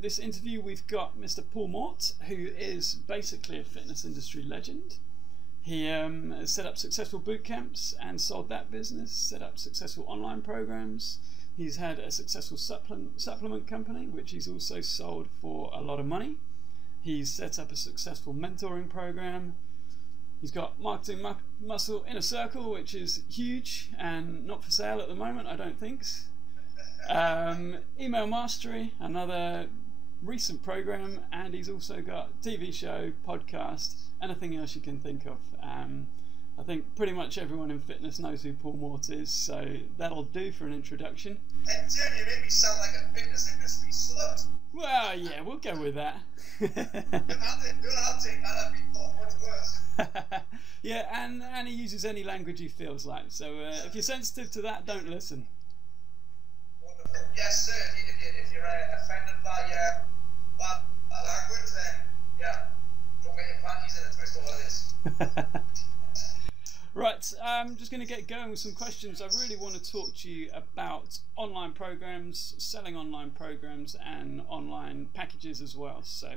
This interview we've got Mr. Paul Mort, who is basically a fitness industry legend. He has set up successful boot camps and sold that business, set up successful online programs. He's had a successful supplement company, which he's also sold for a lot of money. He's set up a successful mentoring program. He's got Marketing Muscle Inner Circle, which is huge and not for sale at the moment, I don't think. Email Mastery, another recent program, and he's also got TV show, podcast, anything else you can think of. I think pretty much everyone in fitness knows who Paul Mort is, so that'll do for an introduction. And Tim, you make me sound like a fitness industry slut. Well, yeah, we'll go with that. I'll take that. What's worse? Yeah, and he uses any language he feels like, so if you're sensitive to that, don't listen. Wonderful. Yes, sir. If you're offended by language, then yeah, don't get your panties in a twist over this. Right, I'm just going to get going with some questions. I really want to talk to you about online programs, selling online programs, and online packages as well. So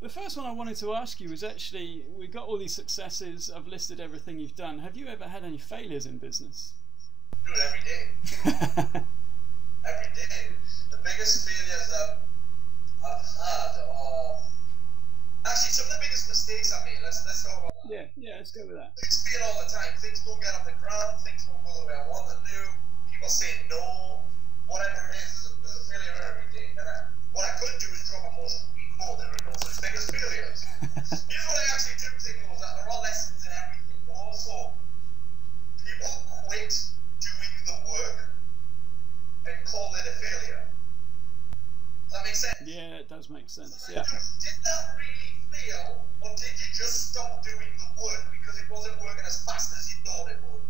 the first one I wanted to ask you is actually, we've got all these successes. I've listed everything you've done. Have you ever had any failures in business? Do it every day. Every day. The biggest failures that I've had are actually some of the biggest mistakes I made. Let's talk about that. Yeah, let's go with that. Things fail all the time. Things don't get off the ground. Things don't go the way I want them to. People say no. Whatever it is, there's a failure every day. And what I could do is drop a more code. There are no such thing as failures. Here's what I actually do think was that there are lessons in everything, but also people quit doing the work and call it a failure. Does that make sense? Yeah, it does make sense. So Yeah. did that really fail, or did you just stop doing the work because it wasn't working as fast as you thought it would?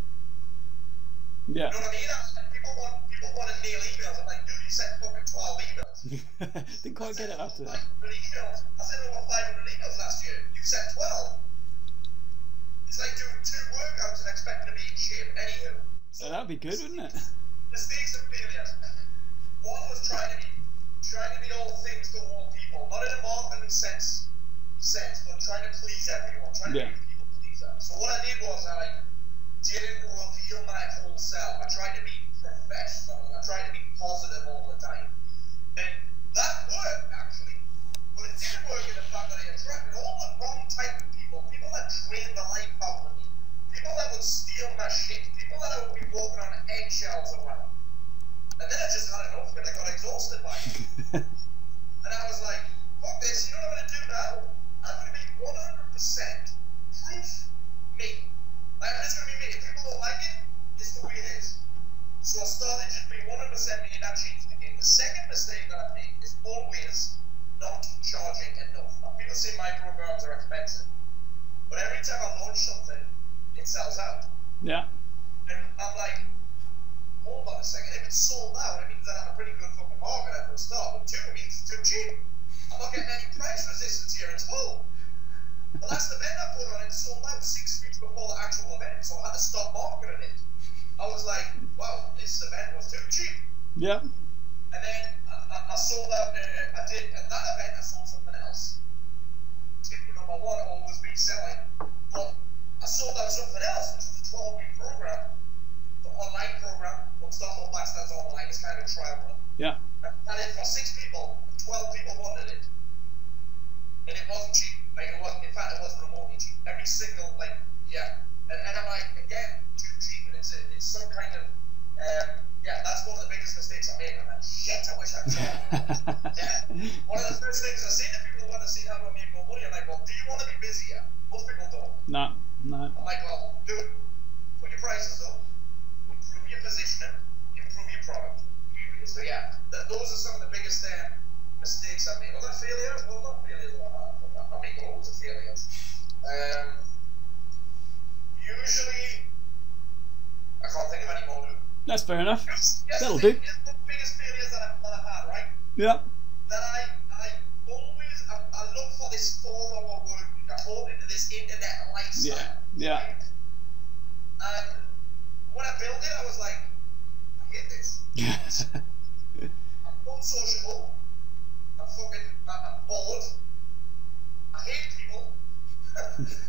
Yeah. You know what I mean? People want to nail emails. I'm like, dude, you sent fucking 12 emails. Didn't quite get it up to that. 500 emails. I sent over 500 emails last year. You sent 12. It's like doing 2 workouts and expecting to be in shape. Anywho. So That'd be good, wouldn't it? Mistakes and failures. One was trying to be all things to all people, not in a marketing sense, but trying to please everyone, trying to be a people pleaser. So what I did was I didn't reveal my whole self. I tried to be professional. I tried to be positive all the time, and that worked actually. But it didn't work in the fact that I attracted all the wrong type of people that drained the life out of me, people that would steal my shit, people that I would be walking on eggshells around. And then I just had enough of it. I got exhausted by it. And I was like, fuck this, you know what I'm going to do now? I'm going to be 100% proof me. Like, I'm just going to be me. If people don't like it, it's the way it is. So I started just being 100% me, and that changed the game. The second mistake that I make is always not charging enough. Now, people say my programs are expensive. But every time I launch something, it sells out. Yeah. And I'm like, hold on a second, if it's sold out, it means that I'm a pretty good fucking marketer for a start, but 2, it means it's too cheap. I'm not getting any price resistance here, it's full. The last event I put on, it sold out 6 weeks before the actual event, so I had to stop marketing it. I was like, wow, this event was too cheap. Yeah. And then I sold out, at that event I sold something else. Tip number 1, always be selling. But I sold out something else, which was a 12-week program. Online program, Don't Stop All Bastards Online, is kind of a trial run. Yeah. I had it for 6 people, 12 people wanted it. And it wasn't cheap. Like, it wasn't, in fact, it wasn't remotely cheap. Every single, like, yeah. And I'm like, again, too cheap, and it's some kind of, yeah, that's one of the biggest mistakes I made. I'm like, shit, I wish I'd tried. Yeah. One of the first things I say to people who want to see how I make more money, I'm like, well, do you want to be busier? Most people don't. No. I'm like, well, do it. Put your prices up. Improve your positioning, improve your product. So yeah, those are some of the biggest mistakes I made. Other failures? Well, not failures. I make loads of failures. Usually, I can't think of any more. That's fair enough. Yes, That'll do. Here's the biggest failures that I've had, right? Yeah. That I look for this 4-hour work week. I fall into this internet lifestyle. Yeah. Right? And when I built it, I was like, I hate this. I'm 4 unsociable. I'm bored. I hate people.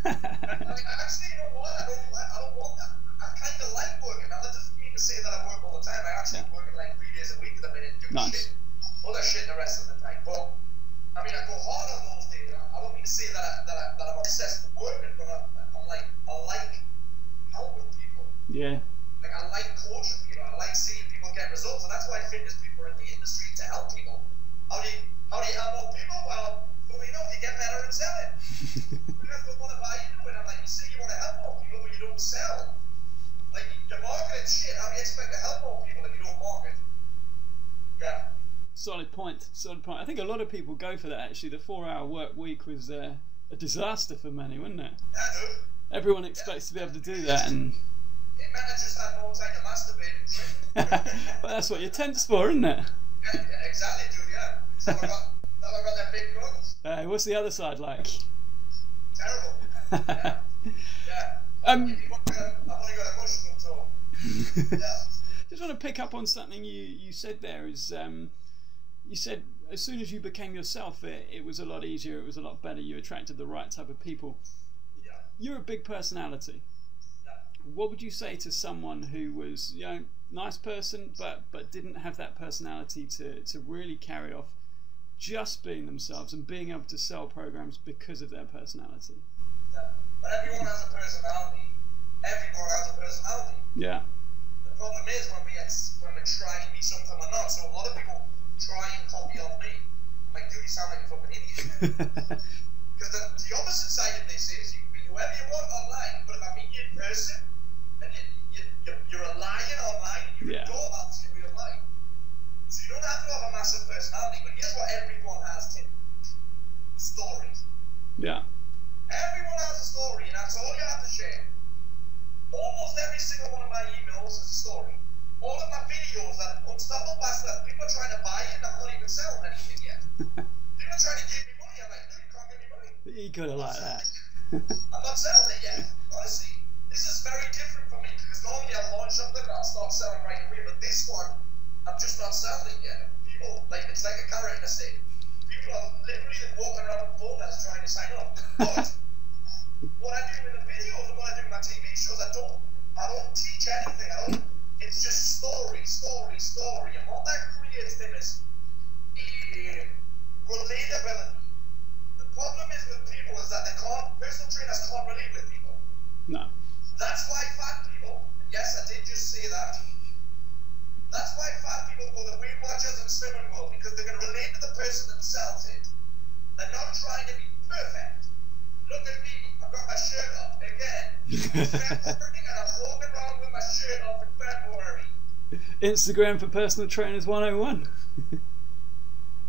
Actually, you know what? I don't want that. I kind of like working. Now, that doesn't mean to say that I work all the time. I actually work like 3 days a week at the minute, doing shit. Other shit the rest of the time. But I mean, I go hard on those days. I don't mean to say that I'm obsessed with working, but I'm like, I like helping people. Yeah. Like, I like coaching people. I like seeing people get results, and that's why fitness people are in the industry, to help people. How do you help more people? Well, you know, you get better at selling. Because they want to buy into it. I'm like, you say you want to help more people, but you don't sell. Like, you're marketing shit. How do you expect to help more people if you don't market? Yeah. Solid point. Solid point. I think a lot of people go for that. Actually, the 4-hour work week was a disaster for many, wasn't it? Yeah, everyone expects to be able to do that, and it meant I just had more time to masturbate and drink. well, that's what your tent's for, isn't it? Yeah, exactly, dude. Yeah. So I got that big guns. What's the other side like? Terrible. Yeah. Yeah. I've only got a mushroom toe. Yeah. Just want to pick up on something you said there. Is you said as soon as you became yourself, it was a lot easier. It was a lot better. You attracted the right type of people. Yeah. You're a big personality. Yeah. What would you say to someone who was, you know, nice person, but didn't have that personality to really carry off just being themselves and being able to sell programs because of their personality? Yeah. But everyone has a personality. Everyone has a personality. Yeah. The problem is when we try and be something we're not. So a lot of people try and copy off me. I'm like, dude, you sound like a fucking idiot. Because the opposite side of this is you can be whoever you want online, but if I meet you in person and you're a liar online, you ignore that in real life. So you don't have to have a massive personality, but here's what everyone has, Tim. Stories. Yeah. Everyone has a story, and that's all you have to share. Almost every single one of my emails is a story. All of my videos that Unstoppable Bastard, people are trying to buy it, and I'm not even selling anything yet. People are trying to give me money. I'm like, dude, you can't give me money. You gotta like that. I'm not selling it yet. Honestly, this is very different for me because normally I'll launch something and I'll start selling right away. But this one, I'm just not selling it yet. People, like, it's like a carrot in a stick. People are literally walking around with phones trying to sign up. But what I do in the videos and what I do in my TV shows, I don't teach anything. It's just story. And what that creates then is relatability. The problem is with people is that personal trainers can't relate with people. No. That's why fat people, yes, I did just say that. That's why fat people go the Weight Watchers and Slimming World, because they're going to relate to the person that sells it. They're not trying to be perfect. Look at me, I've got my shirt off again. It's February and I'm walking around with my shirt off in February. Instagram for Personal Trainers 101.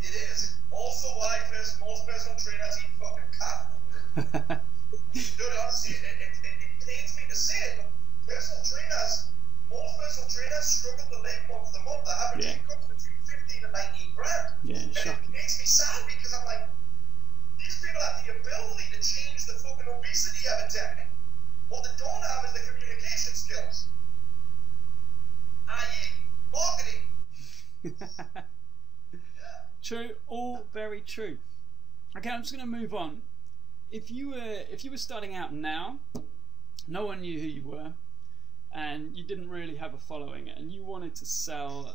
It is. Also why most personal trainers eat fucking cat. Dude, honestly, it pains me to say it, but most personal trainers struggle to live month to month. The average income between 15 and 19 grand. Yeah, and shocking. It makes me sad because I'm like, these people have the ability to change the fucking obesity epidemic. What they don't have is the communication skills, i.e. marketing. True, all very true. Okay, I'm just going to move on. If you were starting out now, no one knew who you were, and you didn't really have a following, and you wanted to sell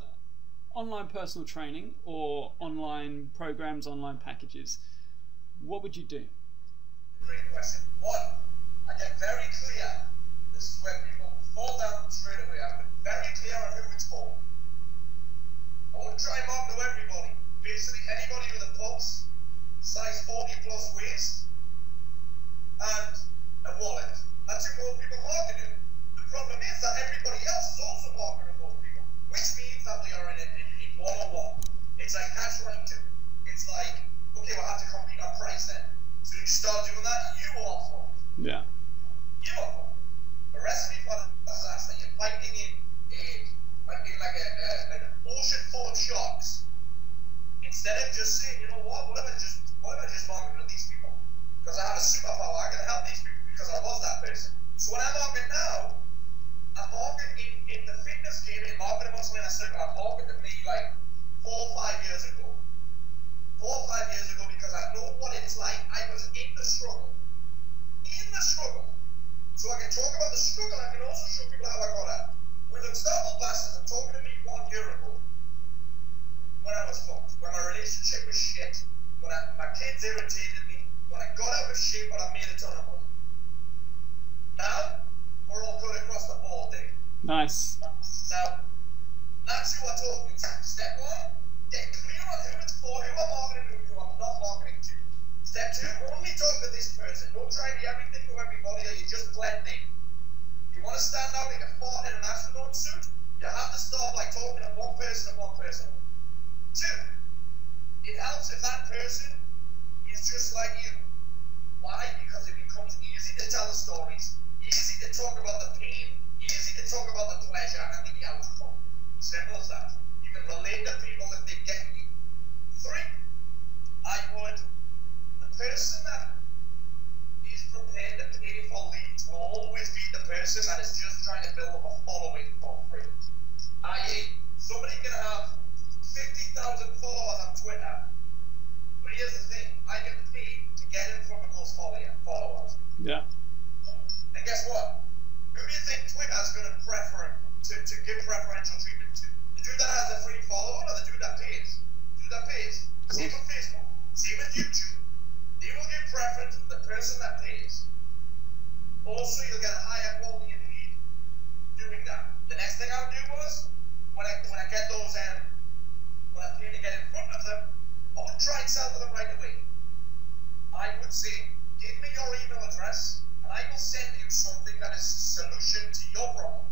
online personal training or online programs, online packages, what would you do? Great question. One, I get very clear. This is where people fall down straight away. I'm very clear on who it's for. I wouldn't try and market to everybody. Basically, anybody with a pulse, size 40 plus waist, and a wallet. That's who most people market to. The problem is that everybody else is also marketing to those people, which means that we are in one-on-one. It's like catch 22. It's like, okay, we'll have to compete on price then. So you start doing that, you offer. Yeah. You offer. The recipe for disaster, you're fighting in an ocean full of sharks. Instead of just saying, you know what if I just market to these people? Because I have a superpower, I can help these people because I was that person. So when I market now, I market in the fitness game, in marketing muscle in a circle, I market to maybe like 4 or 5 years ago. 4 or 5 years ago, because I know what it's like. I was in the struggle. In the struggle. So I can talk about the struggle. I can also show people how I got out. With unstoppable bastards, I'm talking to me 1 year ago. When I was fucked. When my relationship was shit. When my kids irritated me. When I got out of shape, but I made a ton of money. Now, we're all good across the board, Dave. Nice. Now, that's who I talk to. Step one, get clear on who it's for, who I'm marketing to, who I'm not marketing to. Step two, only talk to this person. Don't try to be everything to everybody, or you just blend in. If you want to stand out like a fart in an astronaut suit, you have to start by talking to one person and one person. Two, it helps if that person is just like you. Why? Because it becomes easy to tell the stories, easy to talk about the pain, easy to talk about the pleasure and the outcome. Simple as that. You can relate to people if they get you. Three, the person that is prepared to pay for leads will always be the person that is just trying to build up a following for free. I.e., somebody can have 50,000 followers on Twitter, but here's the thing, I get paid to get in front of those followers. Yeah. And guess what? Who do you think Twitter's going to prefer to give preferential treatment to? The dude that has a free follower or the dude that pays? The dude that pays. Cool. Same with Facebook. Same with YouTube. They will give preference to the person that pays. Also, you'll get a higher quality of lead doing that. The next thing I'll do was, when I get those, when I pay to get in front of them, I wouldn't try and sell to them right away. I would say, give me your email address, and I will send you something that is a solution to your problem.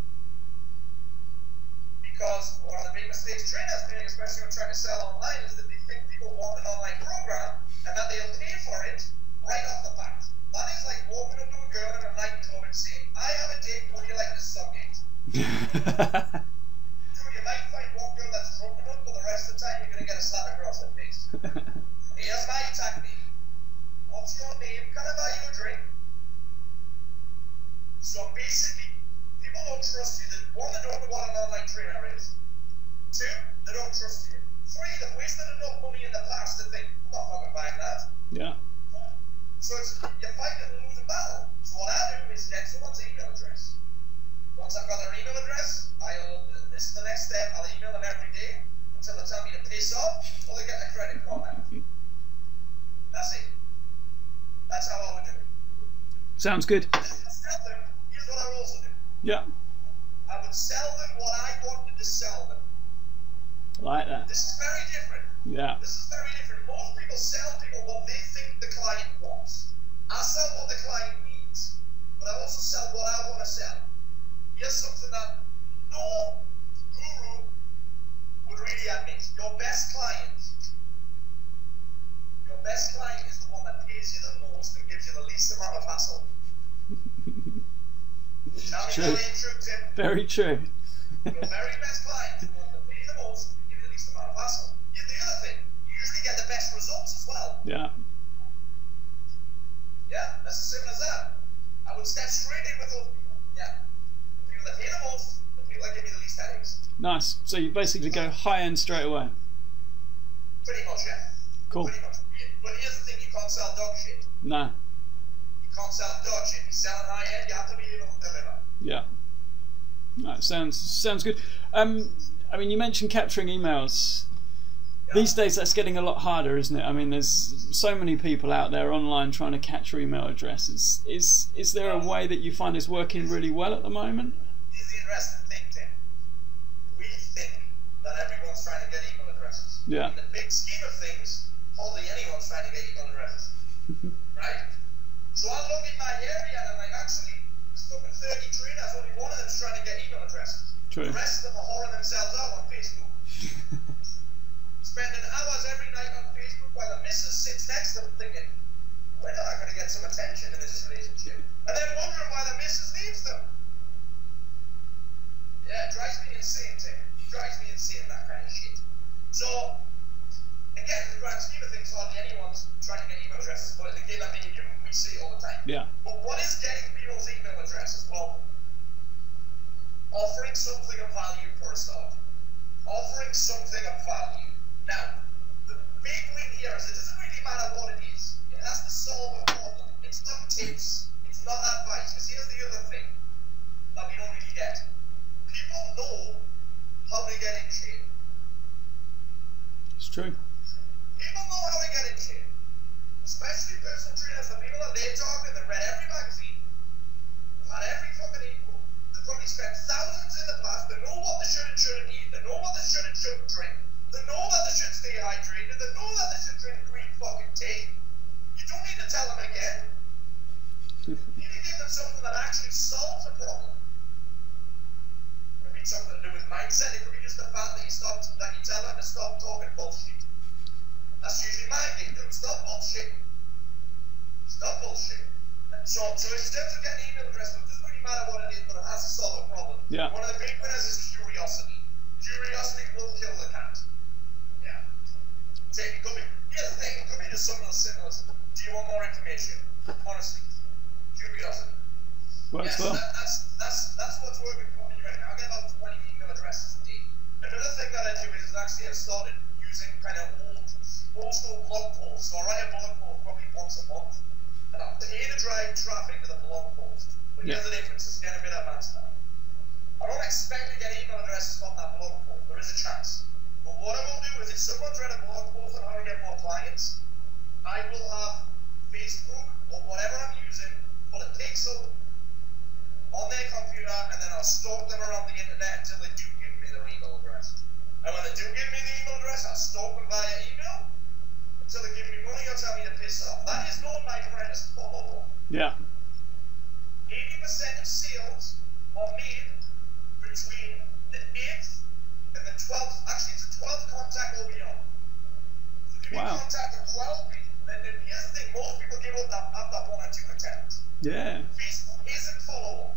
Because one of the big mistakes trainers make, especially when trying to sell online, is that they think people want an online program and that they'll pay for it right off the bat. That is like walking up to a girl in a nightclub and saying, I have a date, would you like to suck it? Dude, you might find one girl that's drunk enough, but the rest of the time you're going to get a slap across the face. Here's my technique. What's your name? Can I buy you a drink? So basically, people don't trust you. One, they don't know what an online trainer is. Two, they don't trust you. Three, they've wasted enough money in the past to think, I'm not fucking buying that. Yeah. So you're fighting a losing battle. So what I do is get someone's email address. Once I've got their email address, this is the next step. I'll email them every day until they tell me to piss off or they get a credit card out. That's it. That's how I would do it. Sounds good. Sell them. Here's what I would also do. Yeah. I would sell them what I wanted to sell them. Like that. This is very different. Yeah. This is very different. Most people sell people what they think the client wants. I sell what the client needs, but I also sell what I want to sell. Here's something that no guru would really admit. Your best client is the one that pays you the most and gives you the least amount of hassle. Tell me that ain't true, Tim. Very true. Your very best client is the one that pays you the most and gives you the least amount of hassle. Here's the other thing. You usually get the best results as well. Yeah. Yeah, that's as simple as that. I would step straight in with those people. Yeah. The people that pay the most, the people that give me the least headaches. Nice. So you basically go high end straight away. Pretty much, yeah. Cool. Pretty much. But here's the thing, you can't sell dog shit. No. You can't sell dog shit. You're selling high end, you have to be able to deliver. Yeah. Right, sounds good. I mean, you mentioned capturing emails. Yeah. These days, that's getting a lot harder, isn't it? I mean, there's so many people out there online trying to capture email addresses. Is there a way that you find is working really well at the moment? Here's the interesting thing, Tim. We think that everyone's trying to get email addresses. Yeah. In the big scheme of things, hardly anyone's trying to get email addresses. Right? So I look in my area and I'm like, actually, there's fucking 30 trainers, only one of them's trying to get email addresses. True. The rest of them are whoring themselves out on Facebook. Spending hours every night on Facebook while the missus sits next to them thinking, when am I going to get some attention in this relationship? And then wondering why the missus leaves them. Yeah, it drives me insane, Tim. It drives me insane, that kind of shit. So, again, in the grand scheme of things, hardly anyone's trying to get email addresses, but again, I mean, we see it all the time. Yeah. But what is getting people's email addresses? Well, offering something of value for a start. Offering something of value. Now, the big win here is it doesn't really matter what it is. It has to solve a problem. It's not tips. It's not advice. Because here's the other thing that we don't really get. People know how to get in shape. It's true. People know how to get in shape. Especially personal trainers, the people that they talk to, that read every magazine, had every fucking info, they probably spent thousands in the past, they know what they should and shouldn't eat, they know what they should and shouldn't drink, they know that they should stay hydrated, they know that they should drink green fucking tea. You don't need to tell them again. You need to give them something that actually solves a problem. It could be something to do with mindset, it could be just the fact that you tell them to stop talking bullshit. That's usually my game. Stop bullshit. Stop bullshit. So in terms of getting an email address, it doesn't really matter what it is, but it has to solve a problem. Yeah. One of the big winners is curiosity. Curiosity will kill the cat. Yeah. Here's the thing. It could be just something as simple as, do you want more information? Honestly. Curiosity. Works well. That's what's working for me right now. I get about 20 email addresses a day. Another thing that I do is actually I've started using kind of old school blog posts. So I write a blog post probably once a month, and I'll pay to drive traffic to the blog post. But here's the difference: it's getting a bit advanced now. I don't expect to get email addresses from that blog post. There is a chance. But what I will do is, if someone's read a blog post on how to get more clients, I will have Facebook or whatever I'm using put a pixel on their computer, and then I'll stalk them around the internet until they do give me their email address. And when they do give me the email address, I'll stalk them via email until they give me money or tell me to piss off. That is known, my friend, as follow-up. Yeah. 80% of sales are made between the 8th and the 12th. Actually, it's the 12th contact or beyond. So if you contact the 12 people, then here's the thing: most people give up after 1 or 2 attempts. Yeah. Facebook isn't follow-up.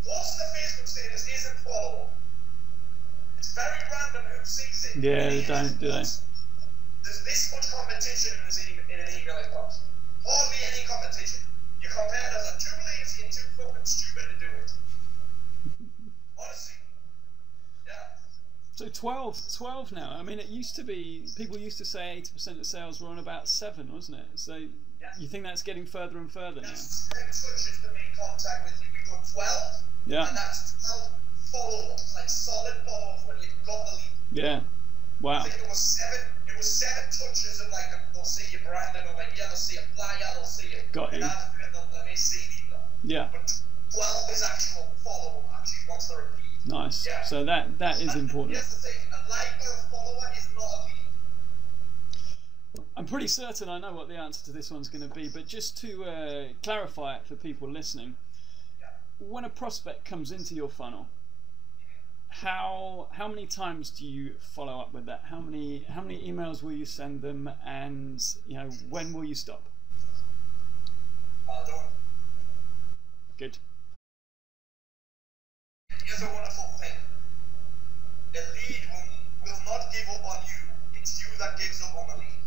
Posting the Facebook status isn't follow-up. It's very random who sees it. Yeah, they don't, do they? There's this much competition in an email inbox. Hardly any competition. Your competitors are too lazy and too fucking stupid to do it. Honestly. Yeah. So 12 now. I mean, it used to be, people used to say 80% of sales were on about 7, wasn't it? So you think that's getting further and further now? That's 10 touches to make contact with you. We go 12. Yeah. And that's 12 follow-ups, like solid follow-ups when you've got the lead. Yeah. Wow. I think it was 7 touches of like, they'll see your branding, or like, yeah, they'll see a flyer, they'll see it. Got you. They may see it either. Yeah. But 12 is actual follow-up, actually, once they're repeat. Nice. Yeah. So that is important. Here's the thing: a like or a follower is not a lead. I'm pretty certain I know what the answer to this one's going to be, but just to clarify it for people listening, when a prospect comes into your funnel, how many times do you follow up with that? How many emails will you send them, and when will you stop? Don't. Good. Here's a wonderful thing: the lead will not give up on you. It's you that gives up on the lead.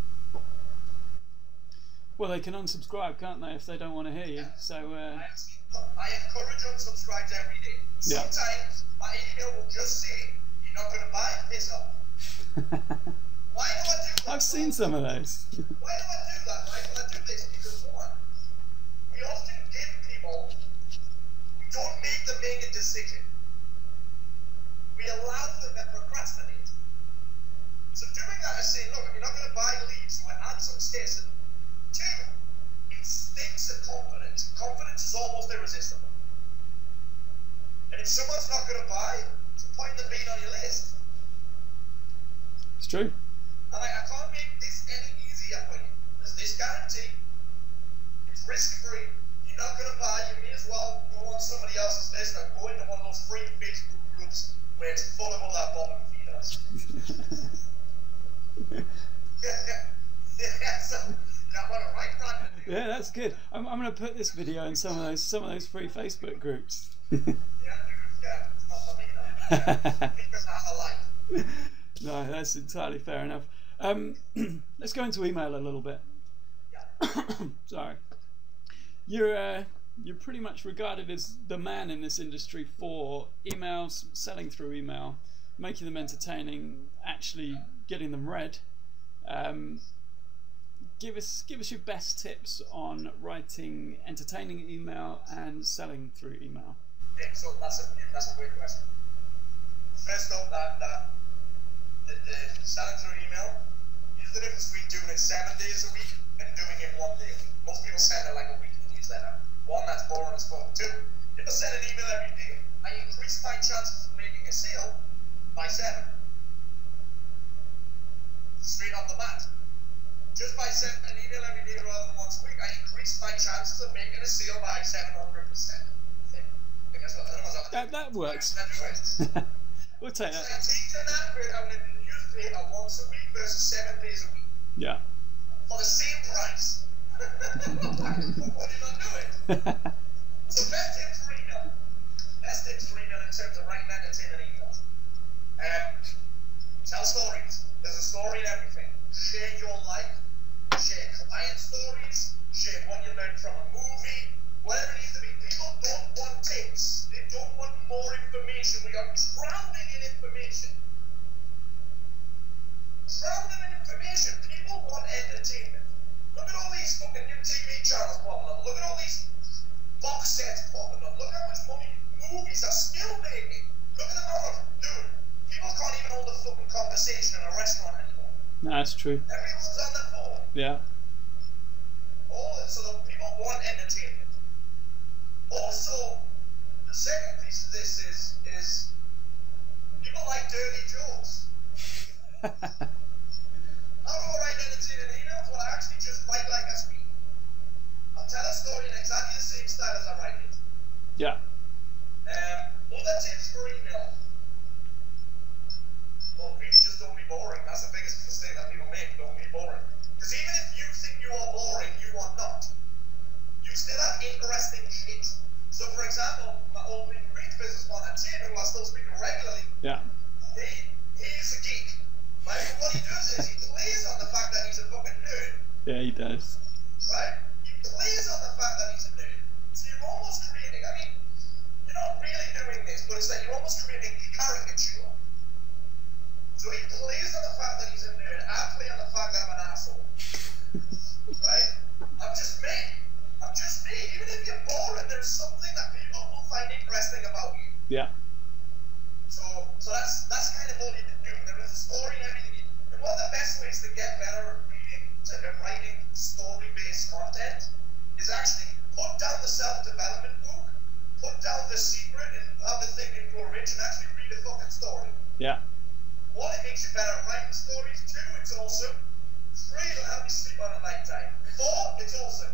Well, they can unsubscribe, can't they, if they don't want to hear you? So I encourage unsubscribes every day. Sometimes my email will just say, "You're not going to buy, piss off." Why do I do that? I've seen some of those. Why do I do that? Why do I do this? Because one, we often give people, we don't make them make a decision. We allow them to procrastinate. So doing that is saying, look, if you're not going to buy leads, so we add some scarcity. 2, it stinks of confidence. Confidence is almost irresistible. And if someone's not going to buy, it's a point in being on your list. It's true. And I can't make this any easier for you. There's this guarantee. It's risk-free. You're not going to buy, you may as well go on somebody else's list or go into one of those free Facebook groups where it's full of all that bottom feeders. Yeah, that's good. I'm going to put this video in some of those free Facebook groups. It's not for me though. Because I like. No, that's entirely fair enough. Let's go into email a little bit. Sorry. You're pretty much regarded as the man in this industry for emails, selling through email, making them entertaining, actually getting them read, Give us your best tips on writing entertaining email and selling through email. Okay, so that's a great question. First off, the selling through email is the difference between doing it 7 days a week and doing it 1 day a week. Most people send it like a weekly newsletter. One, that's boring as fuck. Two, if I send an email every day, I increase my chances of making a sale by 7. Straight off the bat. Just by sending an email every day rather than once a week, I increase my chances of making a sale by 700%. That works. We'll take that. So I take an advert out in the newspaper once a week versus 7 days a week. Yeah. For the same price. What did I do it? So best tips for email. Best tips for email in terms of writing entertaining emails. Tell stories. There's a story in everything. Share your life. Share client stories. Share what you learned from a movie. Whatever it needs to be. People don't want tips. They don't want more information. We are drowning in information. Drowning in information. People want entertainment. Look at all these fucking new TV channels popping up. Look at all these box sets popping up. Look at how much money movies are still making. Look at the amount of... Dude, people can't even hold a fucking conversation in a restaurant anymore. No, that's true. Everyone's on their phone. Yeah. So the people want entertainment. Also, the second piece of this is people like dirty jokes. How do I write entertaining emails? Well, I actually just write like I speak. I'll tell a story in exactly the same style as I write it. Yeah. Other tips for email. Well, really just don't be boring. That's the biggest mistake that people make. Don't be boring. Because even if you think you are boring, you are not. You still have interesting shit. So, for example, my old Greek business partner, Tim, who I still speak to regularly, Yeah. he's a geek. Right? What he does is he plays on the fact that he's a fucking nerd. Yeah, he does. Right? He plays on the fact that he's a nerd. So you're almost creating, I mean, you're not really doing this, but it's like you're almost creating a caricature. So he plays on the fact that he's a nerd. I play on the fact that I'm an asshole. Right? I'm just me. I'm just me. Even if you're boring, there's something that people will find interesting about you. Yeah. So that's kind of all you can do. There is a story and everything. And one of the best ways to get better at writing story-based content is actually put down the self-development book, put down The Secret and How to Think and Grow Rich, and actually read a fucking story. Yeah. One, it makes you better at writing stories. Two, it's awesome. Three, it'll help you sleep on a night time. Four, it's awesome.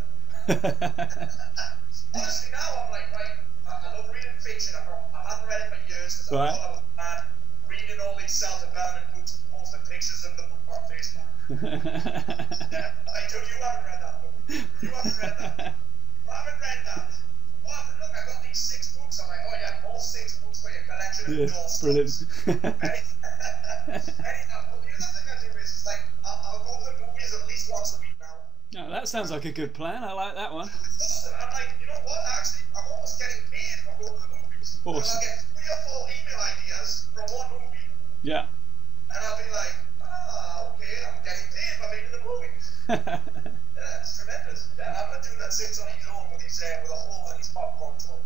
Honestly, now I'm like, right, I love reading fiction. I haven't read it for years because I thought I was mad reading all these self-development books and posting pictures of the book on Facebook. I told you haven't read that book. You haven't read that. I haven't read that. Oh, look, I got these 6 books. I'm like, oh yeah, all 6 books for your collection of endorsements. Brilliant. Anyhow, but the other thing I do is like, I'll go to the movies at least once a week now. No, that sounds like a good plan. I like that one. I'm like, you know what? Actually, I'm almost getting paid for going to the movies. Awesome. I get 3 or 4 email ideas from one movie. Yeah. And I'll be like, okay, I'm getting paid for being in the movies. Yeah, it's tremendous. Yeah, I'm a dude that sits on his own with with a hole in his popcorn top.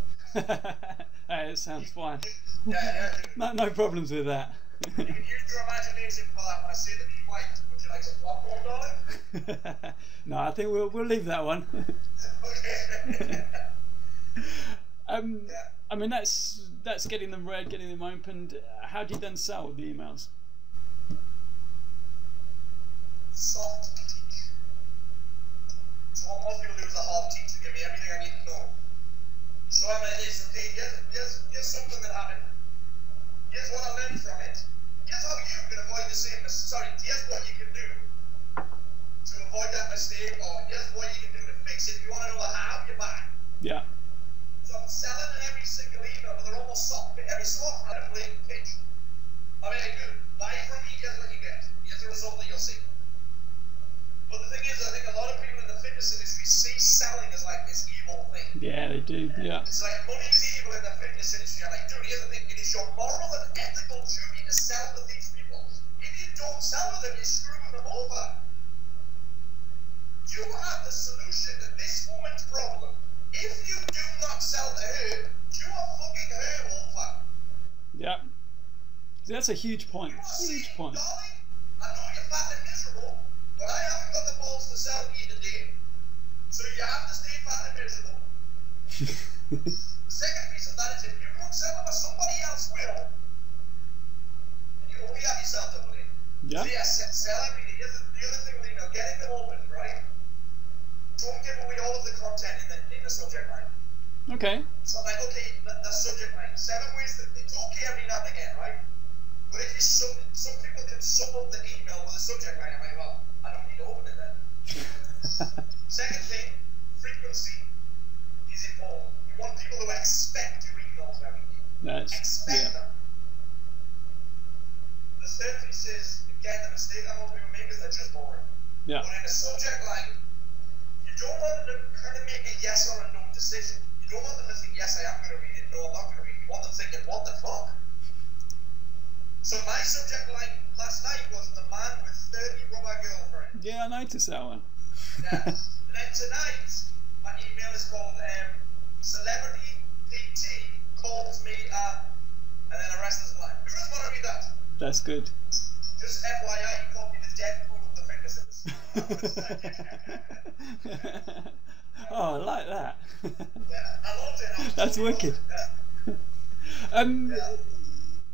Hey, it sounds fine. Yeah. No problems with that. You can use your imagination for that. When I say that you white, would you like some popcorn, darling? No, I think we'll leave that one. Okay. I mean that's getting them read, getting them opened. How do you then sell the emails? Soft teach. So what most people do is a hard teach. They give me everything I need to know. So I'm like this, okay, here's something that happened. Here's what I learned from it. Here's how you can avoid the same mistake. Sorry, here's what you can do to avoid that mistake, or here's what you can do to fix it. If you want to know the how, you're back. Yeah. So I'm selling in every single email, but they're almost soft. Every so often I have a blatant pitch. I mean, I do. Buy from me, here's what you get. Here's the result that you'll see. But the thing is, I think a lot of people in the fitness industry see selling as like this evil thing. Yeah, they do. Yeah. It's like money's evil in the fitness industry. I'm like, dude, here's the thing. It is your moral and ethical duty to sell to these people. If you don't don't sell with them, you're screwing them over. You have the solution to this woman's problem. If you do not sell to her, you are fucking her over. Yeah. That's a huge point. Huge point. Darling, I know you're fat and miserable, but I haven't got the balls to sell to you today. So you have to stay fat and miserable. The second piece of that is if you don't sell them, somebody else will. And you only have yourself to blame. Yeah. So yes, sell everything. Here's the other thing with email, getting them open, right? Don't give away all of the content in the subject line. Okay. So like, okay, the subject line, 7 ways that it's okay every now and again, right? But if you some people can sum up the email with a subject line, I'm like, well, I don't need to open it then. Second thing, frequency is important. You want people to expect your emails every day. Expect them. The third piece is, again, the mistake that most people make is they're just boring. Yeah. But in a subject line, you don't want them to kind of make a yes or a no decision. You don't want them to think, yes, I am going to read it, no, I'm not going to read it. You want them thinking, what the fuck? So my subject line last night was the man with 30 rubber girlfriends. Yeah, I noticed that one. Yeah. And then tonight, my email is called Celebrity PT calls me and then the rest is blank. Who doesn't want to read that? That's good. Just FYI, he called me the Deadpool of the fitness industry. Oh, I like that. Yeah, I loved it. That's wicked. Yeah. Yeah.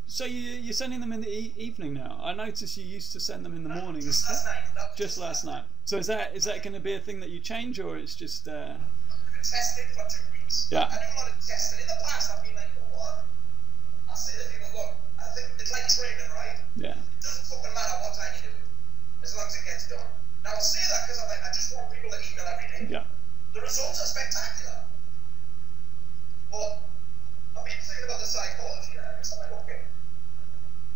So you're sending them in the evening now. I noticed you used to send them in the mornings. Just last night. Just last night. So is that going to be a thing that you change, or it's just? I've been testing for 2 weeks. Yeah. I do a lot of testing. In the past, I've been like, you know what? I say to people, look, I think it's like training, right? Yeah. It doesn't fucking matter what time you do it, as long as it gets done. Now I'll say that because I'm like, I just want people to email every day. Yeah. The results are spectacular. But I've been thinking about the psychology of it. So I'm like, okay,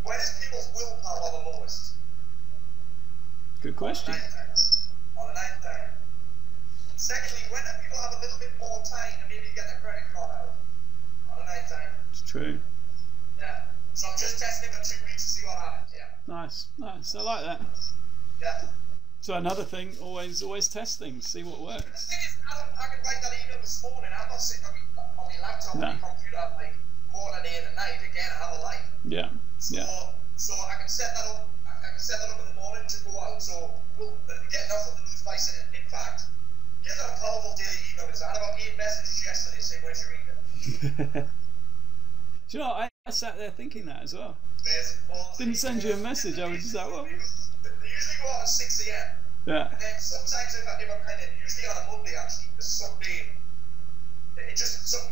when is people's willpower the lowest? Good question. On the ninth time. Secondly, when do people have a little bit more time to maybe get their credit card out? On the ninth time. It's true. Yeah. So I'm just testing for 2 weeks to see what happens. Yeah. Nice. I like that. Yeah. So another thing, always test things, see what works. The thing is, I can write that email this morning. I'm not sitting on my laptop or my computer like quarter day at night. Again, I have a life. Yeah. So I can set that up. I can set that up in the morning to go out. So we'll get nothing to lose by saying. In fact, here's how powerful daily email is. I had about 8 messages yesterday saying, "Where's your email?" Do you know, I sat there thinking that as well. Didn't send you a message. I was just like, well. They usually go out at 6 a.m. Yeah. And then sometimes if I'm kind of, usually on a Monday actually, because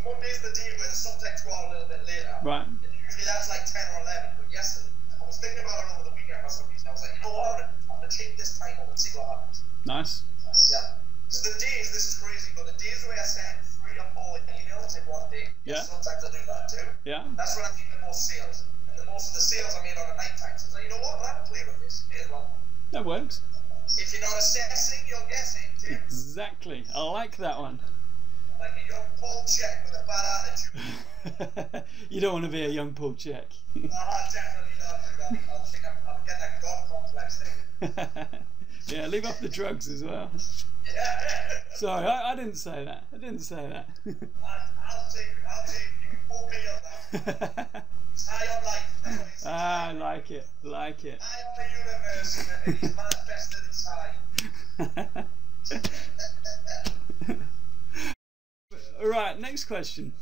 Monday is the day where they sometimes go out a little bit later. Right. And usually that's like 10 or 11. But yesterday, I was thinking about it over the weekend for some reason. I was like, you know what, I'm going to change this time up and see what happens. Nice. Yeah. So the days, this is crazy, but the days where I send 3 or 4 emails in one day, yeah. Sometimes I do that too. Yeah. That's when I think the most sales. And the most of the sales I made on a night time. So you know what, I'm going to play with this. Here's one. That works. If you're not assessing, you're guessing, Tim. Exactly. I like that one. Like a young Paul Check with a bad attitude. You don't want to be a young Paul Check. No, definitely not. I think I'm getting that God complex thing. Yeah, leave off the drugs as well. Yeah. Sorry, I didn't say that. I'll take you. Quote me on that. It's high on life. I like it. High on the universe, and he's manifested his high. Alright, next question.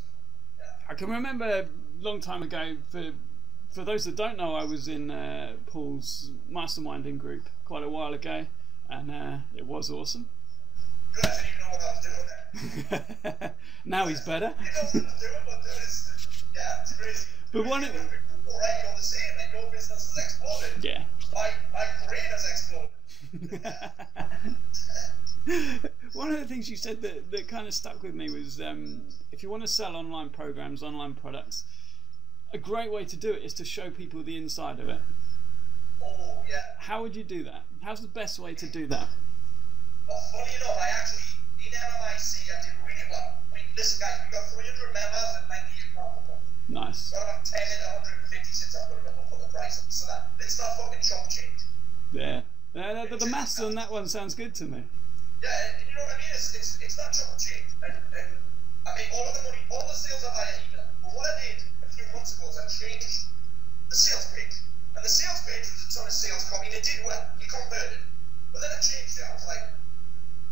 I can remember a long time ago, for those that don't know, I was in Paul's masterminding group quite a while ago, and it was awesome. You didn't even know what I was doing there. Now he's better. He knows what he's doing, but it's crazy. But one of you're the same, and your business has exploded. Yeah. My brain has exploded. One of the things you said that kind of stuck with me was if you want to sell online programs, online products, a great way to do it is to show people the inside of it. Oh, yeah. How would you do that? How's the best way to do that? Well, funny enough, I actually, in MMIC, I did really well. I mean, listen guys, we got 300 members at £98 a month. Nice. Got about 10 and 150 since I put it up for the price. So that, it's not fucking chump change. Yeah. The maths on that one sounds good to me. Yeah, you know what I mean? It's not chump change. And I make all of the money, all the sales are via email. But what I did a few months ago is I changed the sales page. And the sales page was a ton of sales copy, and it did well. It converted. But then I changed it. I was like,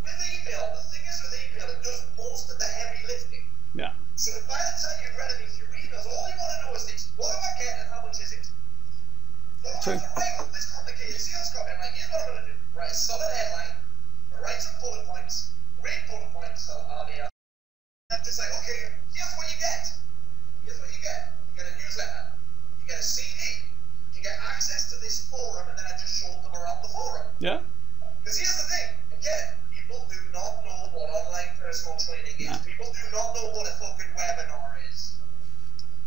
with email, the thing is with email, it does most of the heavy lifting. Yeah. So by the time you've read a few emails, all you want to know is this: what do I get and how much is it? Don't have to write all this complicated sales copy. I'm like, here's what I'm going to do. Write a solid headline, write some bullet points, great bullet points on here. I'm just like, okay, here's what you get. Here's what you get. You get a newsletter, you get a CD, you get access to this forum, and then I just show them around the forum. Yeah. Because here's the thing, again, people do not know what online personal training is. No. People do not know what a fucking webinar is.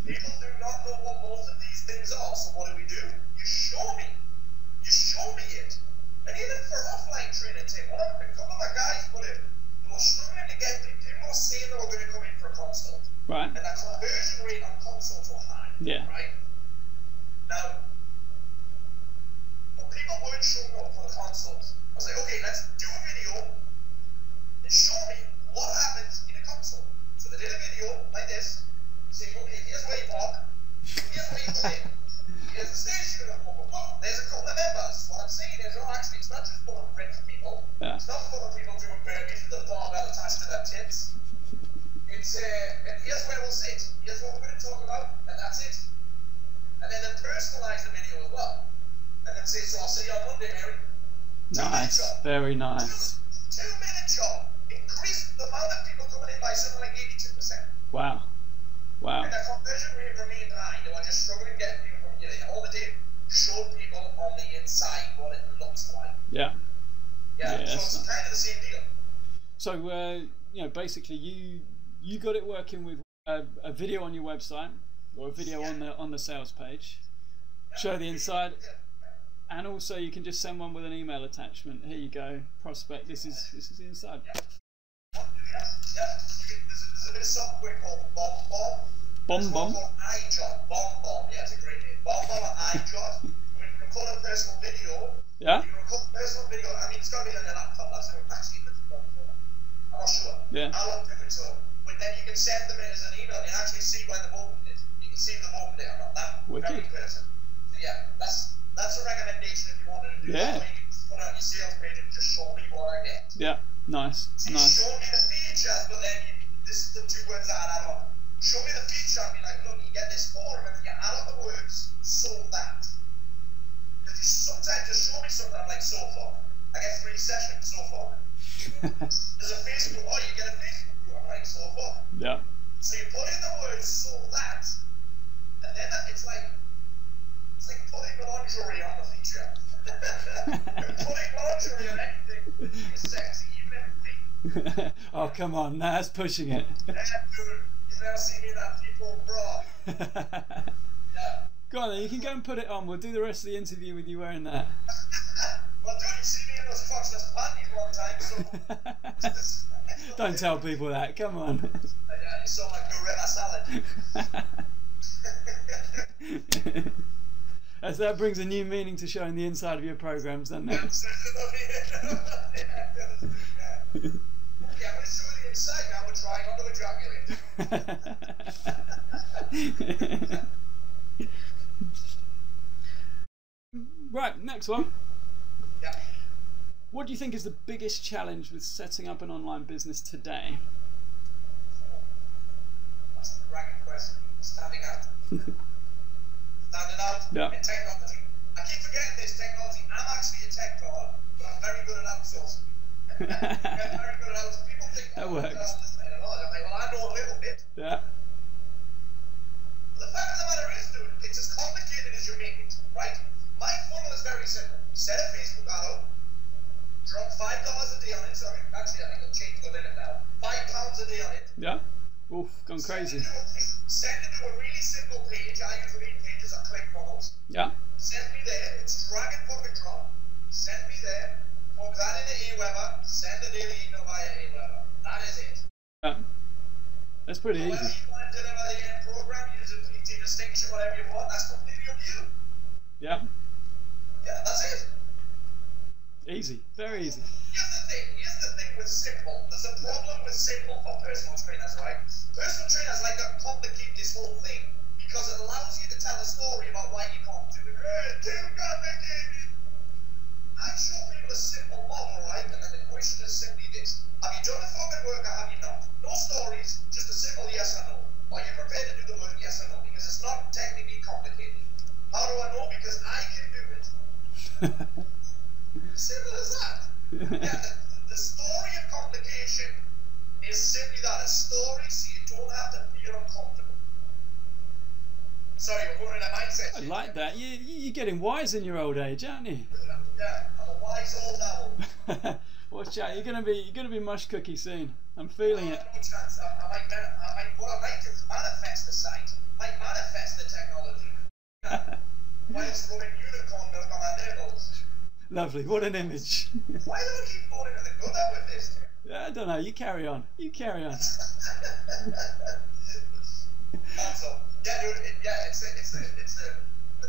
People do not know what most of these things are. So what do? You show me. You show me it. And even for offline training, Tim, a couple of my guys put it, they were struggling to get it. People were saying they were going to come in for a consult. Right. And the conversion rate on consults were high. Yeah. Right? Now, when people weren't showing up for the consults, I was like, okay, let's do a video and show me what happens in a consult. So they did a video like this, saying, okay, here's where you park, here's where you go in, here's the station you're going to go. There's a couple of members. What I'm saying is, oh, actually, it's not just full of rich people. Yeah. It's not full of people doing burpees with a barbell attached to their tits. It's, and here's where we'll sit. Here's what we're going to talk about, and that's it. And then they personalize the video as well. And then say, so I'll see you on Monday, Mary. Nice. Very nice. 2-minute job. Increase the amount of people coming in by something like 82%. Wow. Wow. And the conversion rate remained high. They were just struggling to get people from here. All they did showed people on the inside what it looks like. Yeah. Yeah. So it's kind of the same deal. So you know, basically, you got it working with a video on your website or a video on the sales page. Show the inside. And also, you can just send one with an email attachment. Here you go, prospect. This is the inside. Yeah. There's a bit of software called BombBomb. BombBomb. iJot. BombBomb. Yeah, it's a great name. BombBomb or iJot. When you record a personal video. Yeah. You record a personal video. I mean, it's got to be on your laptop. That's actually the phone. I'm not sure. Yeah. I won't do it so. But then you can send them it as an email and you actually see when the movement is. You can see the movement there. I'm not that very person. So yeah, that's a recommendation if you wanted to do that. Or you can just put it on your sales page and just show me what I get. Yeah, nice. So Nice. show me the features, but then this is the 2 words that I add up. Show me the feature and be like, look, you get this forum and then you add up the words, so that. Because you sometimes just show me something, I'm like, so far. I get 3 sessions, so far. There's a Facebook, oh, you get a Facebook group, I'm like, so far. Yeah. So you put in the words, so that, and then it's like putting lingerie on the feature. Putting lingerie on anything is sexy, even if it's Oh, come on, nah, that's pushing it. yeah, dude, you've never seen me in that people bra. Yeah. Go on then, you can go and put it on. We'll do the rest of the interview with you wearing that. Well, dude, you see me in those fuckless panties one time, so... Don't tell people that, come on. Yeah, you saw my gorilla salad. That brings a new meaning to showing the inside of your programs, doesn't it? Yeah, I'm going to show you the inside now. We're trying not to ejaculate. Right, next one. Yeah. What do you think is the biggest challenge with setting up an online business today? That's a bragging question. Standing out. Standing out in technology. I keep forgetting this technology. I'm actually a tech god, but I'm very good at outsourcing. I'm very good at outsourcing. People think, that works. I'm like, well, I know a little bit. Yeah. The fact of the matter is, dude, it's as complicated as you make it, right? My funnel is very simple. Set a Facebook ad up, drop $5 a day on it. Sorry, actually, I think I've changed the limit now. £5 a day on it. Yeah. Oof, gone crazy. Send it to a really simple page. I use lead pages or ClickFunnels. Yeah. Send me there. It's drag and fucking drop. Send me there. Plug that into Aweber. Send a daily email via Aweber. That is it. Yeah. That's pretty easy. Whether you want to deliver the end program, use a PT distinction, whatever you want, that's completely up to you. Yeah. Yeah, that's it. Easy, very easy. Here's the thing with simple. There's a problem with simple for personal trainers, right? Personal trainers like to complicate this whole thing because it allows you to tell a story about why you can't do it. Too complicated. I show people a simple model, right? And then the question is simply this: have you done the fucking work or have you not? No stories, just a simple yes or no. Are you prepared to do the work, yes or no? Because it's not technically complicated. How do I know? Because I can do it. Simple as that. Yeah, the story of complication is simply that, a story so you don't have to feel uncomfortable. Sorry, we're going in a mindset. I like that. You're getting wise in your old age, aren't you? Yeah, I'm a wise old owl. Watch out, you're gonna be mush cookie soon. I'm feeling it. No chance. What I might do is manifest the site, might manifest the technology. Whilst rubbing unicorn milk on my nipples. Lovely, what an image. Why do I keep going into the gutter with this? Yeah, I don't know, you carry on. You carry on. Yeah, dude,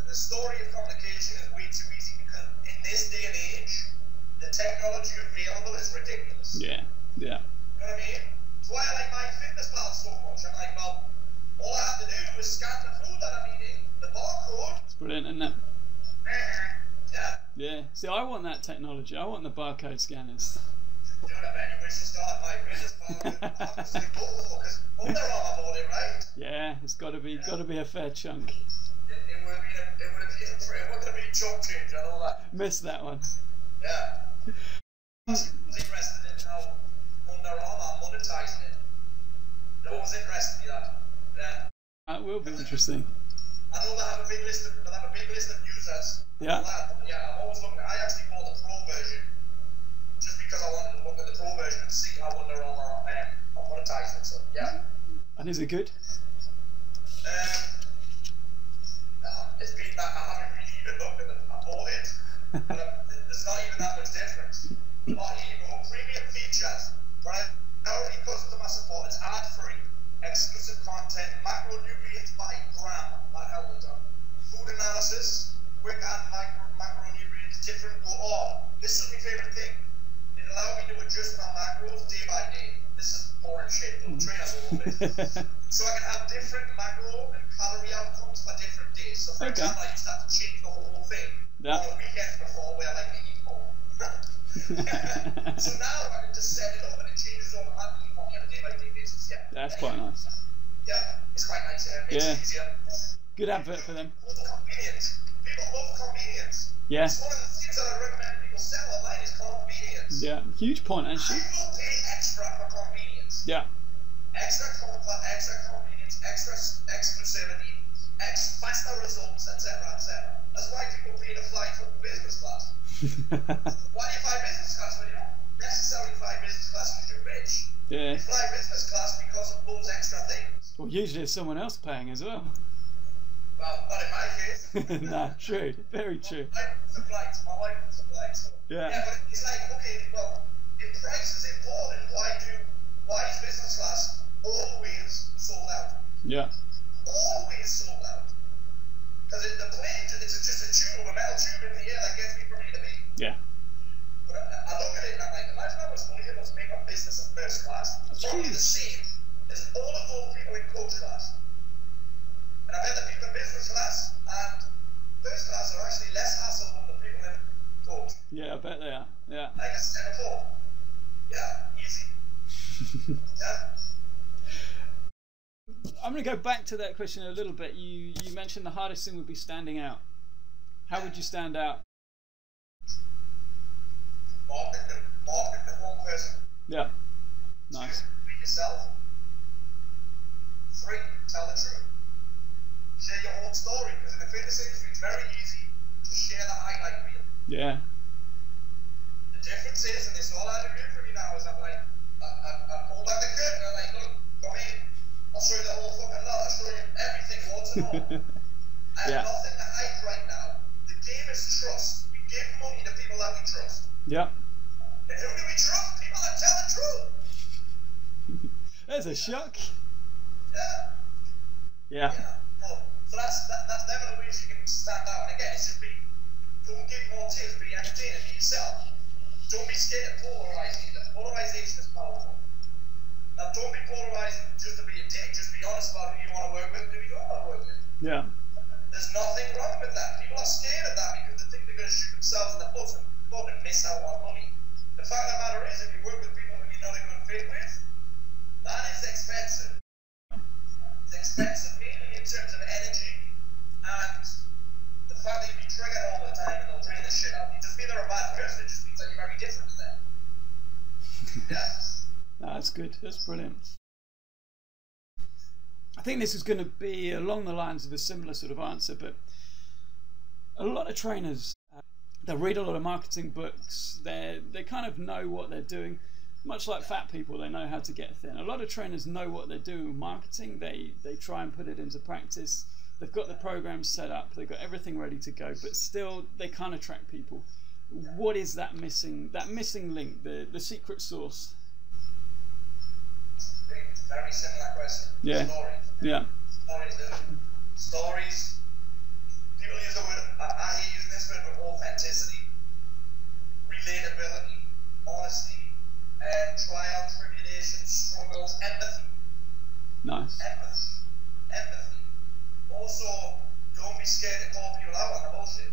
the story of communication is way too easy because in this day and age, the technology available is ridiculous. Yeah. You know what I mean? That's why I like my fitness pal so much. I'm like, well, all I have to do is scan the food that I'm eating, the barcode. It's brilliant, isn't it? Yeah. Yeah. See, I want that technology. I want the barcode scanners. Dude, I bet you wish to start my business pal. Obviously, because Under Armour bought it, right? Yeah, it's got to be a fair chunk. It would have been chunk change and all that. Missed that one. Yeah. I was interested in how Under Armour monetizing it. That was interesting, that. Yeah. That will be interesting. I know they have a big list of users. Yeah. Yeah, I'm always looking. I actually bought the pro version just because I wanted to look at the pro version and see how Under Armour are monetizing it. So yeah. And is it good? It's been that I haven't really even looked at it. I bought it, but there's not even that much difference. Oh, here you go. Premium features. Priority customer support. It's ad-free. Exclusive content. Macronutrients by gram. That helped it up. Food analysis. Quick and macronutrients. Different. This is my favorite thing. It allowed me to adjust my macros day by day. This is boring shit. Don't train us a little bit. So I can have different macro and calorie outcomes for different days. So for example, I used to have to change the whole thing on the weekend before where I like to eat more. So now I can just set it up and it changes automatically for me on a day-by-day basis. Yeah. That's quite nice. Yeah, it's quite nice. It makes it easier. Good advert for them. Convenience. People love convenience. Yeah. It's one of the things that I recommend people sell online is convenience. Yeah, huge point actually. I will pay extra for convenience. Yeah. Extra comfort, extra convenience, extra exclusivity, faster results, etc., etc. That's why people pay to fly for business class. Why do you fly business class? Well, you don't necessarily fly business class because you're rich. Yeah. You fly business class because of those extra things. Well, usually it's someone else paying as well. Well, not in my case. No, true. Very true. My wife owns the flight. So. Yeah. Yeah, but it's like, okay, well, if price is important, why is business class always sold out? Yeah. Always sold out. Because the plane, it's just a tube, a metal tube in the air that gets me from A to B. Yeah. But I look at it and I'm like, imagine how much money it must make on business and first class. It's probably the same as all of those people in coach class. And I bet the people in business class and first class are actually less hassle than the people in coach. Yeah, I bet they are. Yeah. Like I said before. Yeah, easy. Yeah. I'm going to go back to that question a little bit. You mentioned the hardest thing would be standing out. How would you stand out? Market the wrong person. Yeah. Nice. 2, be yourself. 3, tell the truth. Share your own story, because in the fitness industry it's very easy to share the highlight reel. Yeah. The difference is, and this is all I do for you now, is I'm like, I pull back the curtain and I'm like, look, come in. I'll show you the whole fucking lot. I'll show you everything, what's and all. I have nothing to hide right now. The game is trust. We give money to people that we trust. Yeah. And who do we trust? People that tell the truth. There's a shock. Yeah. Yeah. So that's definitely ways you can stand out. And again, it's just don't give more tips, be entertaining, be yourself. don't be scared to polarize either. Polarization is powerful. Now, don't be polarizing just to be a dick. Just be honest about who you want to work with and who you don't want to work with. Yeah. There's nothing wrong with that. People are scared of that because they think they're going to shoot themselves in the foot and miss out on money. The fact of the matter is, if you work with people who you're not a good fit with, that is expensive. It's expensive mainly in terms of energy and the fact that you'll be triggered all the time and they'll drain the shit out of you. It doesn't mean they're a bad person, it just means that you're very different to them. Yeah. No, that's good. That's brilliant. I think this is going to be along the lines of a similar sort of answer, but a lot of trainers, they read a lot of marketing books, they kind of know what they're doing, much like fat people, they know how to get thin. A lot of trainers know what they're doing with marketing, they try and put it into practice, they've got the programs set up, they've got everything ready to go, but still they can't attract people. What is that missing link, the secret sauce? Very similar question. Yeah. Stories. Yeah. Stories. People use the word, I hate using this word, but authenticity, relatability, honesty, trial, tribulation, struggles, empathy. Nice. Empathy. Also, don't be scared to call people out on the bullshit.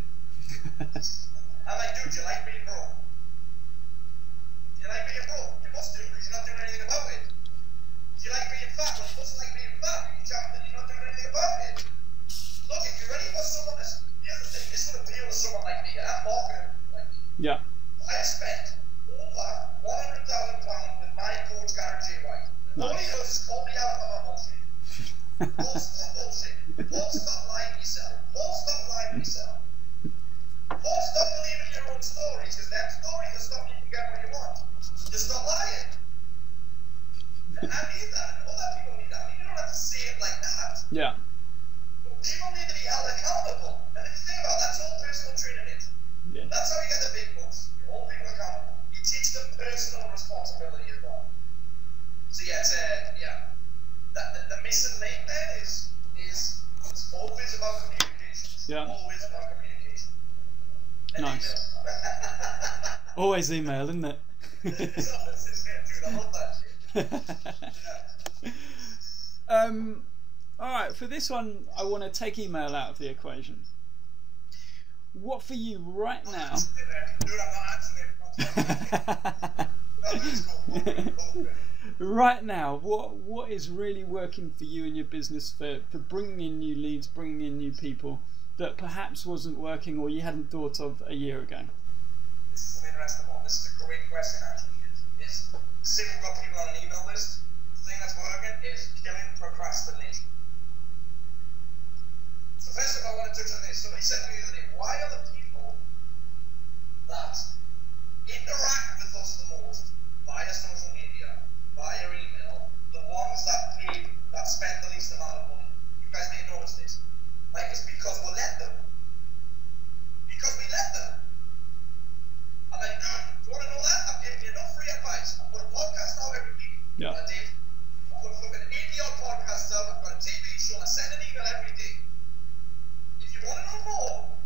I'm like, dude, do you like being broke? Do you like being broke? You must do, because you're not doing anything about it. Do you like being fat? Well, you must like being fat. You're jumping and you're not doing anything about it. Look, if you're ready for someone that's, here's the thing, this would appeal to someone like me, and I'm marketing like me. Yeah. I spent over £100,000 with my coach, Garrett J. White. All he does is call me out on my bullshit. Paul, stop bullshit. Paul, stop lying to yourself. Paul, stop lying to yourself. Paul, stop believing your own stories, because them stories will stop you from getting what you want. Just stop lying. And I need that. Other people need that. I mean, you don't have to say it like that. Yeah. But people need to be held accountable. And if you think about it, that's all personal training is. Yeah. That's how you get the big bucks. You hold people accountable. You teach them personal responsibility as well. So yeah, it's the missing link there is it's always about communication. Yeah. Always about communication. And Nice. email. Always email, isn't it? It's always email, dude. I love that shit. Yeah. Alright, for this one I want to take email out of the equation. What for you right now? Dude, I'm not answering it. Right now, what is really working for you in your business for bringing in new leads, bringing in new people that perhaps wasn't working or you hadn't thought of a year ago? This is an interesting one. This is a great question actually. Say we've got people on an email list. The thing that's working is killing procrastination. So first of all, I want to touch on this. Somebody said to me the other day, why are the people that interact with us the most via social media, via email, the ones that spend the least amount of money? You guys may notice this. Like, it's because we let them. Because we let them. I'm like, dude, do you want to know that? I've given you enough free advice. I put a podcast out every week. Yeah. I did. I put fucking 80-odd podcasts out. I've got a TV show. I send an email every day. If you want to know more,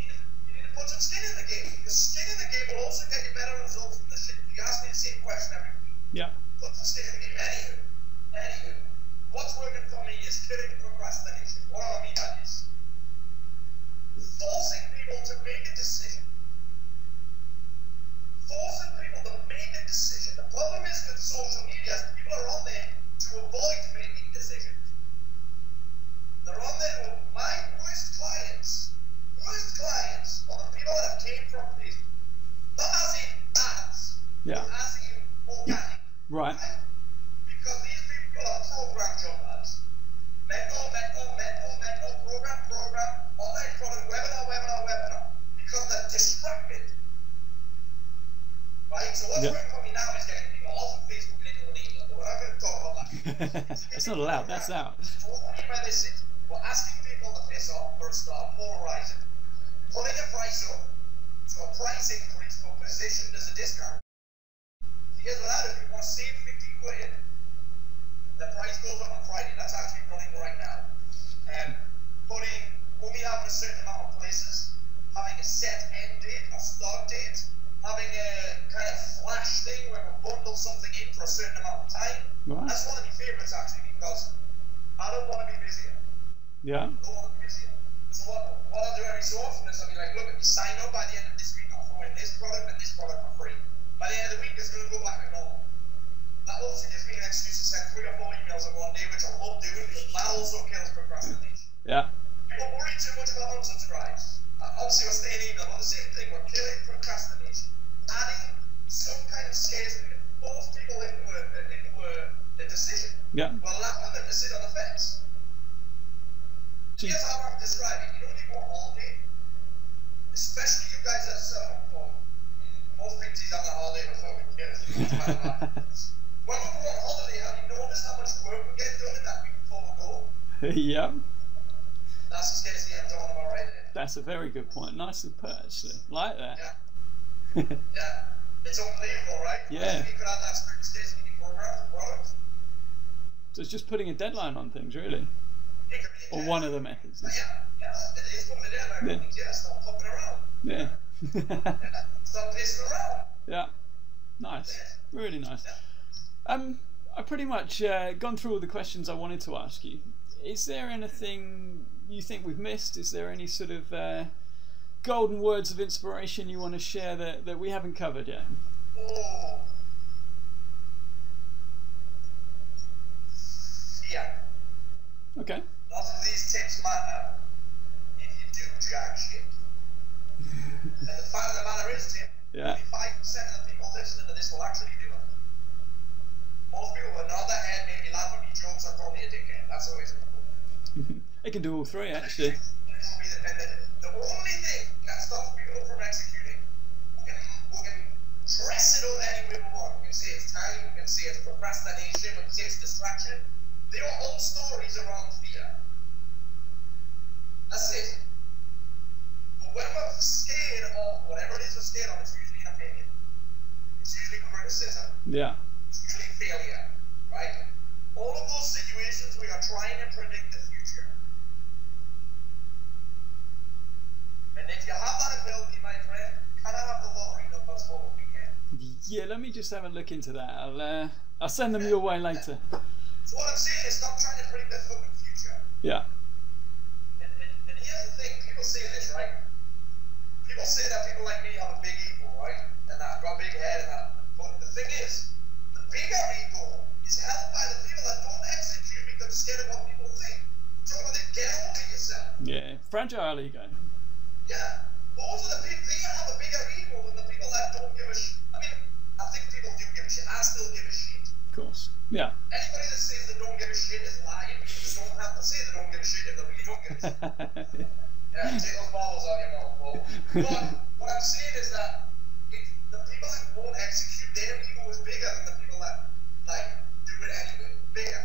you need to put some skin in the game. Because skin in the game will also get you better results than the shit. You ask me the same question every week. Yeah. Put some skin in the game. Anywho. What's working for me is killing procrastination. What do I mean by this? Forcing people to make a decision. Forcing people to make a decision. The problem is with social media is people are on there to avoid making decisions. They're on there to, my worst clients are the people that came from Facebook. Not as in ads, Yeah. but as in organic. Right. Because these people are program jumpers. Mentor, program, online product, webinar. Because they're distracted. Right? So what's working for me now is getting people off of Facebook and into an email. But we're not going to talk about that. That's not allowed, that's out. So what I mean by this is, we're asking people to piss off for a start, polarizing. Putting a price up, so a price increase for positioned as a discount. Here's what I do. If you want to save 50 quid, the price goes up on Friday. That's actually running right now. Only having a certain amount of places, having a set end date or start date, having a bundle something in for a certain amount of time. Right. That's one of my favourites actually, because I don't want to be busier. Yeah. I don't want to be busier. So what I'll do every so often is I'll be like, look, if you sign up by the end of this week, I'll throw in this product and this product for free. By the end of the week, it's going to go back to normal. That also gives me an excuse to send 3 or 4 emails in one day, which I love doing, because that also kills procrastination. Yeah. People worry too much about unsubscribes. Obviously, we're staying email, but the same thing, we're killing procrastination. Adding some kind of scarcity to force people into a decision. Yeah. We're allowing them to sit on the fence. Here's how I describe it. You don't need more holiday, especially you guys that sell on most things on the holiday before we get it. When we go on holiday, have you noticed how much work we get done in that week before we go? Yeah. That's the scarcity I'm talking about right there. That's a very good point. Nicely put, actually. Like that. Yeah. Yeah. It's unbelievable, right? Yeah. You could have that scarcity program products. So it's just putting a deadline on things, really. It could be Or one of the methods. Yeah, it is putting a deadline on things. Yeah, stop fucking around. Yeah. Stop pissing around. Yeah. Nice. Really nice. I pretty much gone through all the questions I wanted to ask you. Is there anything you think we've missed? Is there any sort of golden words of inspiration you want to share that we haven't covered yet? Oh. Yeah. Okay. None of these tips matter if you do jack shit. And the fact of the matter is, Tim, Yeah. only 5% of the people listening to this will actually do it. Most people will nod their head, maybe laugh at me jokes, or call me a dickhead. That's always going to go. It can do all three, actually. The only thing that stops people from executing, we can dress it up any way we want. We can say it's time, we can say it's procrastination, we can say it's distraction. They are all stories around fear. That's it. But when we're scared of whatever it is we're scared of, it's usually an opinion. It's usually criticism. Yeah. It's usually failure, right? All of those situations we are trying to predict the future. And if you have that ability, my friend, can I have the lottery numbers for the weekend? Yeah, let me just have a look into that. I'll send them your way later. So what I'm saying is stop trying to predict the fucking future. Yeah. And here's the thing, people say this, right? People say that people like me have a big ego, right? And I've got a big head and that. But the thing is, the bigger ego is held by the people that don't execute because they're scared of what people think. I'm talking about the get over yourself. Yeah. Fragile ego. Yeah. Those are the people, they have a bigger ego than the people that don't give a shit. I mean, I think people do give a shit. I still give a shit. Of course. Yeah. Anybody that says they don't give a shit is lying, because they don't have to say they don't give a shit if they really don't give a shit. Yeah, take those bubbles out of your mouth, Paul. But what I'm saying is that the people that won't execute, their ego is bigger than the people that do it anyway. Bigger.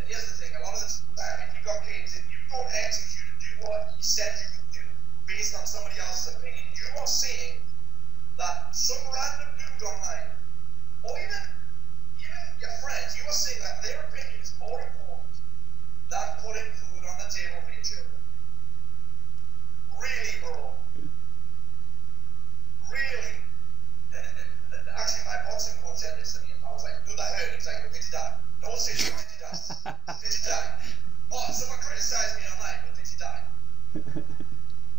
And here's the thing, a lot of the time, if you've got kids, if you don't execute and do what you said you would do based on somebody else's opinion, you are saying that some random dude online, or even your friends, you are saying that their opinion is more important than putting food on the table for your children. Really, bro. Really. Actually, my boxing coach said this to me, and I was like, dude, I heard. He's like, did you die? No, seriously, did you die? Did you die? Oh, someone criticized me online, but did you die?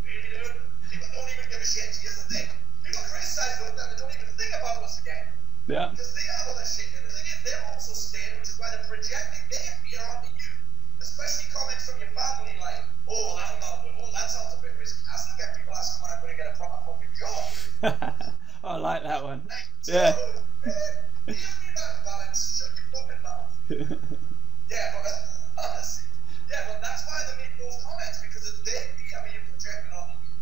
Really, dude? People don't even give a shit. Here's the thing. People criticize them, they don't even think about us again. Yeah. Because they have all that shit. And the thing is, they're also scared, which is why they're projecting their fear onto you. Especially comments from your family like, oh, I'm not, oh, that sounds a bit risky. I still get people asking when I'm going to get a proper fucking job. I like that one. Like, Yeah. Give me that balance, shut your fucking mouth. Yeah, but honestly, yeah, but that's why they make those comments, because it's their fear being projected onto you.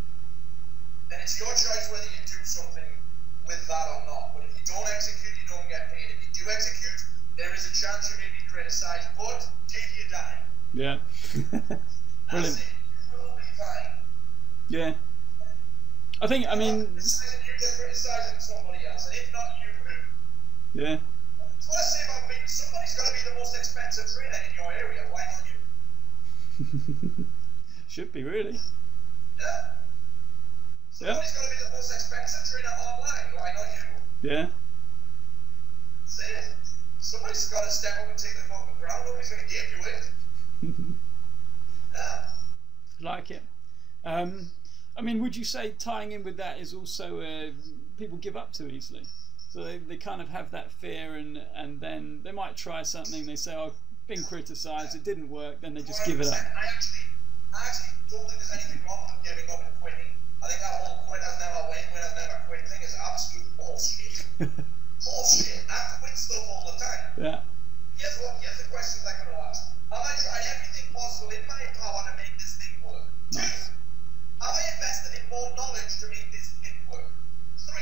And it's your choice whether you do something with that or not. But if you don't execute, you don't get paid. If you do execute, there is a chance you may be criticized, but till you die. Yeah. Brilliant. That's it. You will be fine. Yeah. I think, I mean... It's either you get criticizing somebody else, and if not you, who? Yeah. So what I say about me, somebody's got to be the most expensive trainer in your area. Why not you? Should be, really. Yeah. Somebody's got to be the most expensive trainer online. Why not you? Yeah. That's it. Somebody's got to step up and take the fucking ground. Nobody's going to give you it. Yeah. Like it. I mean, would you say tying in with that is also people give up too easily? So they kind of have that fear, and then they might try something. They say, "Oh, I've been criticised. It didn't work." Then they just give it up. I actually don't think there's anything wrong with giving up and quitting. I think that whole quitters never win, winners never quit thing is absolute bullshit. Bullshit. I quit stuff all the time. Yeah. Here's the questions I'm going to ask. Have I tried everything possible in my power to make this thing work? Nice. 2, have I invested in more knowledge to make this thing work? 3,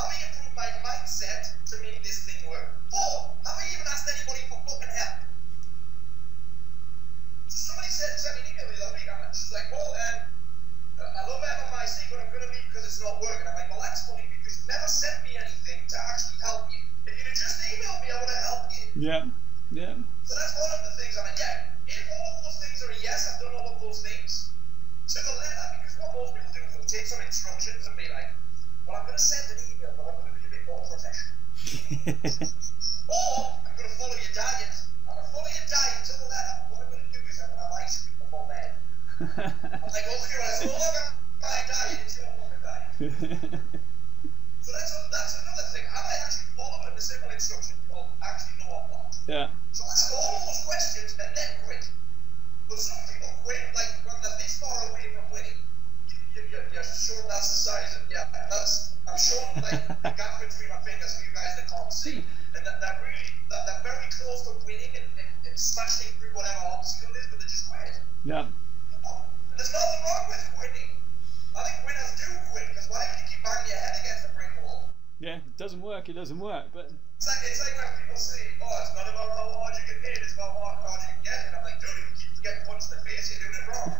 have I improved my mindset to make this thing work? 4, have I even asked anybody for fucking help? So somebody sent me an email the other week, and she's like, well, I love MMIC, but I'm going to leave because it's not working. I'm like, well, that's funny because you never sent me anything to actually help you. If you'd have just emailed me, I would have helped you. Yeah. Yeah. So that's one of the things. I'm like, yeah, if all of those things are a yes, I've done all of those things to the letter, because what most people do is they'll take some instructions and be like, well, I'm going to send an email, but I'm going to be a bit more professional. Or I'm going to follow your diet. I'm going to follow your diet to the letter. What I'm going to do is I'm going to have ice cream before bed. I'm like, okay, well, it's no longer my diet, it's your fucking diet. So that's another thing. Have I actually followed the simple instructions? Well, actually, no, I'm not. Yeah. So ask all those questions and then quit. But some people quit, like when they're this far away from winning. You're showing that's the size of, yeah, I'm showing like the gap between my fingers for you guys that can't see. And they're very close to winning and smashing through whatever obstacle it is, but they just quit. Yeah. And there's nothing wrong with quitting. I think winners do quit, because why would you keep banging your head against the brick wall? Yeah, it doesn't work, but It's like when people say, oh, it's not about how hard you get hit, it's about how hard you can get. And I'm like, dude, if you keep getting punched in the face, you're doing it wrong.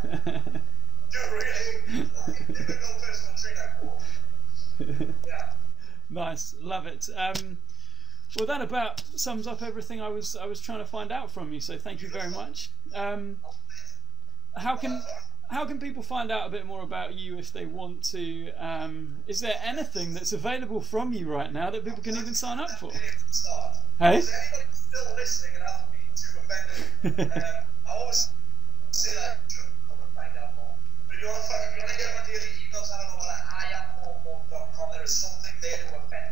Dude, really? Typical personal trainer quote. Yeah. Nice, love it. Well, that about sums up everything I was trying to find out from you. So thank you very much. How can people find out a bit more about you if they want to? Is there anything that's available from you right now that people can even sign up for? Hey? Is anybody still listening and hasn't been too offended? I always say that to come and find out more. But if you want to get my daily emails, I don't know what IamPaulMort.com. There is something there to offend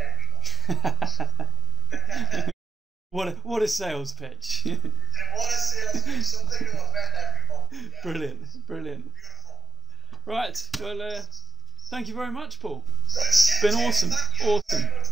everyone. What a sales pitch. And what a sales pitch, something to offend everyone. Yeah. Brilliant. Beautiful. Right, well, thank you very much, Paul. Good shit, Been Jim. awesome. Thank you Awesome. very much.